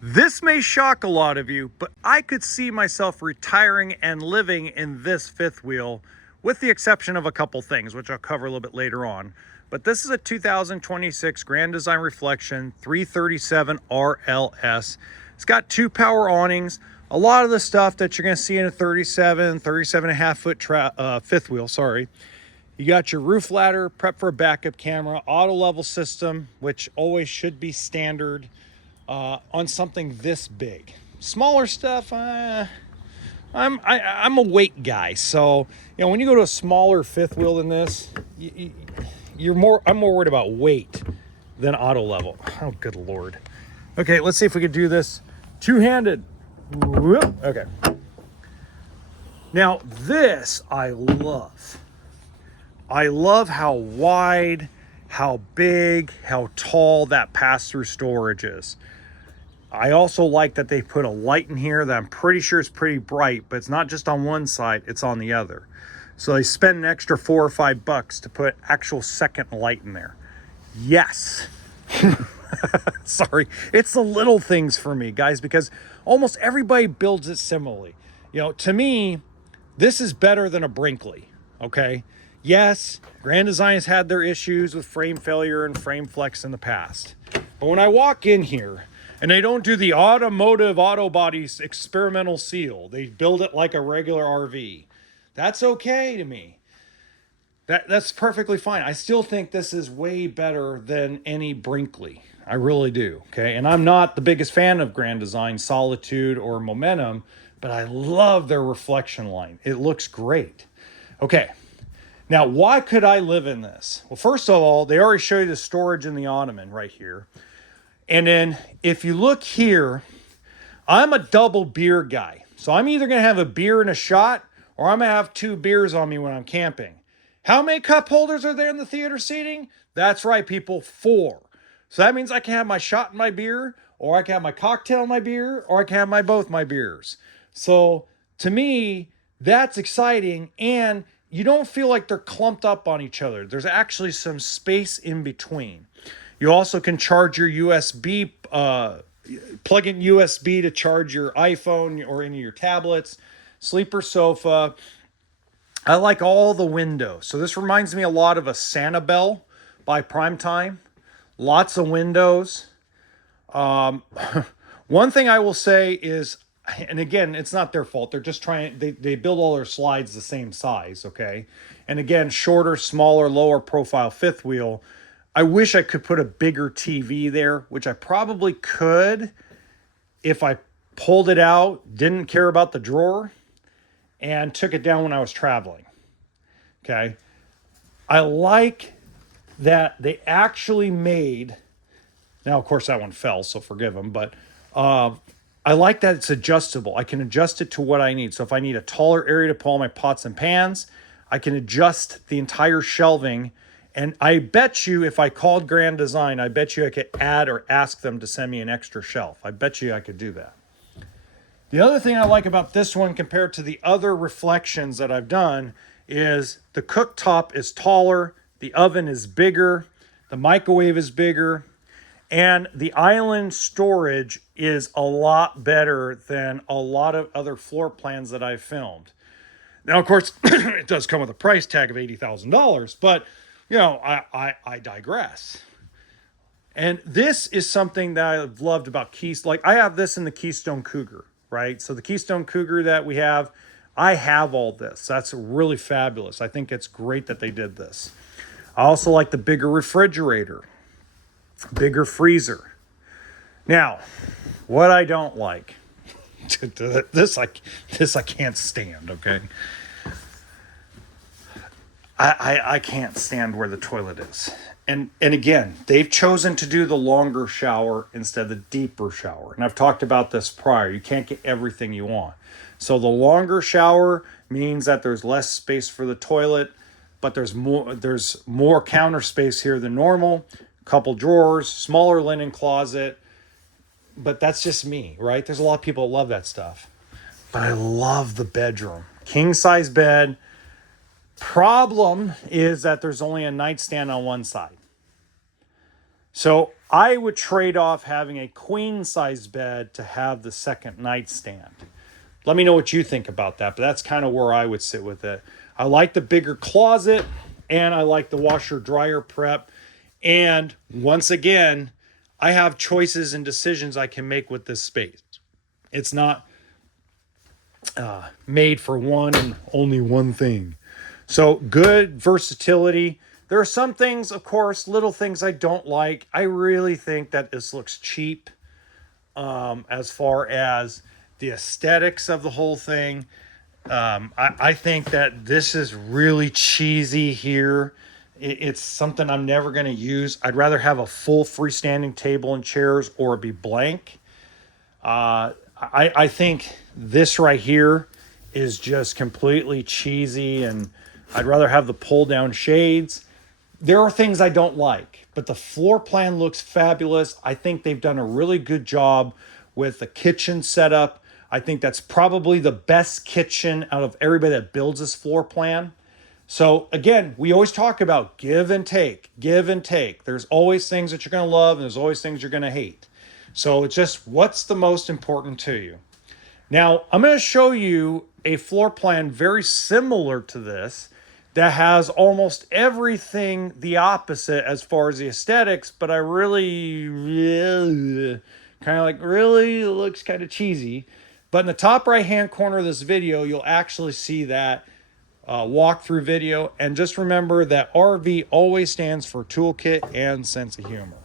This may shock a lot of you, but I could see myself retiring and living in this fifth wheel, with the exception of a couple things, which I'll cover a little bit later on. But this is a 2026 Grand Design Reflection 337 RLS. It's got 2 power awnings. A lot of the stuff that you're going to see in a 37 and a half foot fifth wheel, sorry. You got your roof ladder, prep for a backup camera, auto level system, which always should be standard on something this big. Smaller stuff, I'm a weight guy, so when you go to a smaller fifth wheel than this, I'm more worried about weight than auto level. Oh, good lord. Okay, let's see if we could do this two-handed. Whoop. Okay. Now this I love. I love how wide, how big, how tall that pass-through storage is. I also like that they put a light in here that I'm pretty sure is pretty bright, but it's not just on one side, it's on the other. So they spend an extra $4 or $5 to put actual second light in there. Yes. Sorry, it's the little things for me, guys, because almost everybody builds it similarly. To me, this is better than a Brinkley, okay? Yes, Grand Design has had their issues with frame failure and frame flex in the past. But when I walk in here, and they don't do the automotive auto bodies experimental seal, they build it like a regular RV. That's okay to me. That's perfectly fine. I still think this is way better than any Brinkley. I really do, okay? And I'm not the biggest fan of Grand Design, Solitude, or Momentum, but I love their reflection line. It looks great. Okay, now why could I live in this? Well, first of all, they already show you the storage in the ottoman right here. And then if you look here, I'm a double beer guy. So I'm either going to have a beer and a shot, or I'm going to have 2 beers on me when I'm camping. How many cup holders are there in the theater seating? That's right, people, 4. So that means I can have my shot and my beer, or I can have my cocktail and my beer, or I can have both my beers. So to me, that's exciting, and you don't feel like they're clumped up on each other. There's actually some space in between. You also can charge your USB, plug in USB to charge your iPhone or any of your tablets. Sleeper sofa. I like all the windows. So this reminds me a lot of a Sanibel by Primetime. Lots of windows. One thing I will say is, and again, it's not their fault. They're just trying, they build all their slides the same size, okay? And again, shorter, smaller, lower profile fifth wheel. I wish I could put a bigger TV there, which I probably could if I pulled it out, didn't care about the drawer, and took it down when I was traveling. Okay. I like that they actually made, now of course that one fell, so forgive them, but I like that it's adjustable. I can adjust it to what I need. So if I need a taller area to put all my pots and pans, I can adjust the entire shelving. And I bet you if I called Grand Design, I bet you I could add or ask them to send me an extra shelf. I bet you I could do that. The other thing I like about this one compared to the other reflections that I've done is the cooktop is taller, the oven is bigger, the microwave is bigger, and the island storage is a lot better than a lot of other floor plans that I've filmed. Now, of course, it does come with a price tag of $80,000, but I digress. And this is something that I've loved about Keystone. Like I have this in the Keystone Cougar, right? So the Keystone Cougar that we have, I have all this. That's really fabulous. I think it's great that they did this. I also like the bigger refrigerator, bigger freezer. Now, what I don't like, this I can't stand, okay? I can't stand where the toilet is. And again, they've chosen to do the longer shower instead of the deeper shower. And I've talked about this prior. You can't get everything you want. So the longer shower means that there's less space for the toilet, but there's more counter space here than normal. A couple drawers, smaller linen closet. But that's just me, right? There's a lot of people that love that stuff. But I love the bedroom. King size bed. Problem is that there's only a nightstand on one side. So I would trade off having a queen size bed to have the second nightstand. Let me know what you think about that, but that's kind of where I would sit with it. I like the bigger closet, and I like the washer dryer prep. And once again, I have choices and decisions I can make with this space. It's not made for one and only one thing. So good versatility. There are some things, of course, little things I don't like. I really think that this looks cheap as far as the aesthetics of the whole thing. I think that this is really cheesy here. It's something I'm never going to use. I'd rather have a full freestanding table and chairs or it be blank. I think this right here is just completely cheesy, and I'd rather have the pull down shades. There are things I don't like, but the floor plan looks fabulous. I think they've done a really good job with the kitchen setup. I think that's probably the best kitchen out of everybody that builds this floor plan. So again, we always talk about give and take, give and take. There's always things that you're going to love and there's always things you're going to hate. So it's just what's the most important to you. Now, I'm going to show you a floor plan very similar to this that has almost everything the opposite as far as the aesthetics, but I really kind of like, really, it looks kind of cheesy. But in the top right hand corner of this video, you'll actually see that walkthrough video. And just remember that RV always stands for toolkit and sense of humor.